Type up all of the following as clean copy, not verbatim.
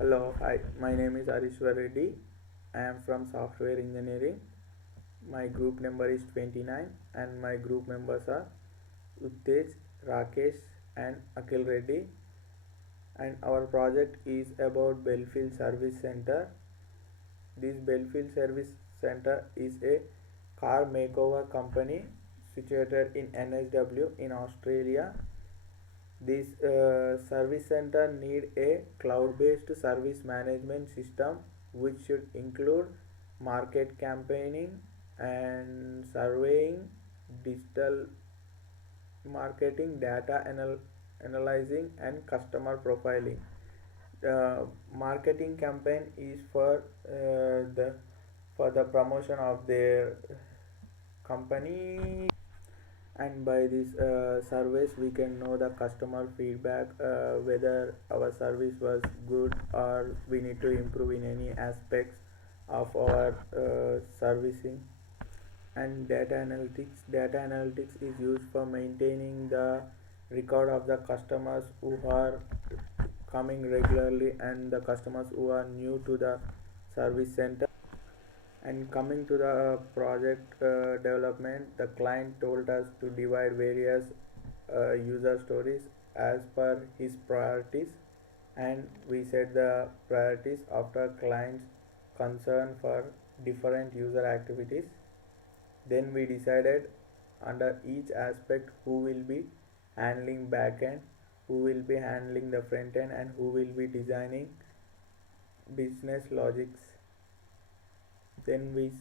Hello, hi. My name is Arishwar Reddy. I am from software engineering. My group number is 29 and my group members are Uttej, Rakesh and Akhil Reddy, and our project is about Belfield Service Center. This Belfield Service Center is a car makeover company situated in NSW in Australia. This service center need a cloud-based service management system which should include market campaigning and surveying, digital marketing, data analyzing, and customer profiling. The marketing campaign is for the promotion of their company, and by these surveys we can know the customer feedback, whether our service was good or we need to improve in any aspects of our servicing. And data analytics is used for maintaining the record of the customers who are coming regularly and the customers who are new to the service center. And coming to the project development, the client told us to divide various user stories as per his priorities, and we set the priorities after client's concern for different user activities. Then we decided under each aspect who will be handling backend, who will be handling the front end, and who will be designing business logics. Then we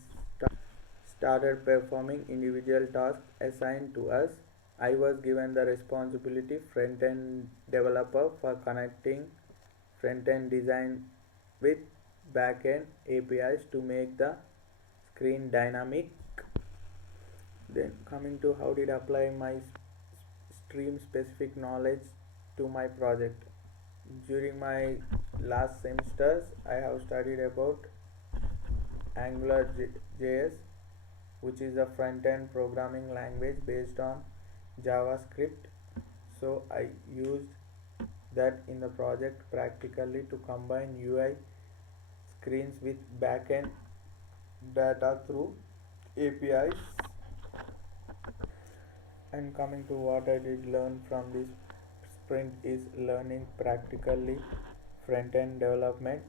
started performing individual tasks assigned to us. I was given the responsibility front end developer for connecting front end design with back end APIs to make the screen dynamic. Then coming to how did I apply my stream specific knowledge to my project. During my last semesters I have studied about AngularJS, which is a front end programming language based on JavaScript. So I used that in the project practically to combine UI screens with backend data through APIs. And coming to what I did learn from this sprint is learning practically front end development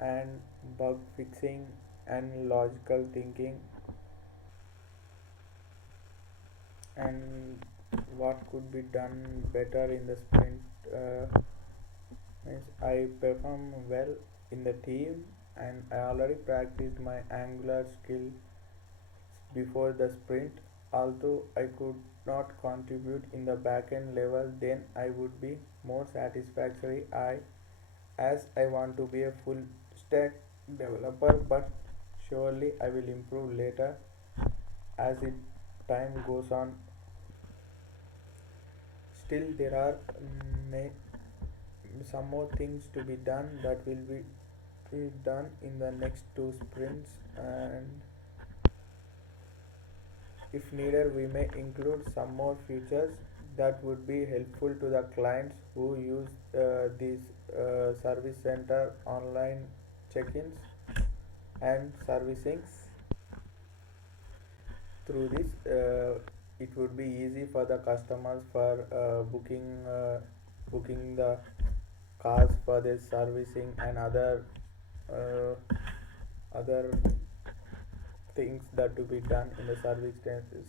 and bug fixing and logical thinking, and what could be done better in the sprint. Means I perform well in the team, and I already practiced my Angular skill before the sprint. Although I could not contribute in the backend level, then I would be more satisfactory. As I want to be a full stack developer, but surely I will improve later as it time goes on. Still, there are some more things to be done that will be done in the next two sprints, and if needed we may include some more features that would be helpful to the clients who use this service center online check-ins and servicings. Through this it would be easy for the customers for booking the cars for their servicing and uh, other things that to be done in the service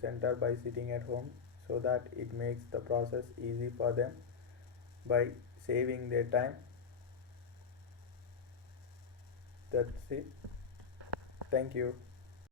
center by sitting at home, so that it makes the process easy for them by saving their time. That's it. Thank you.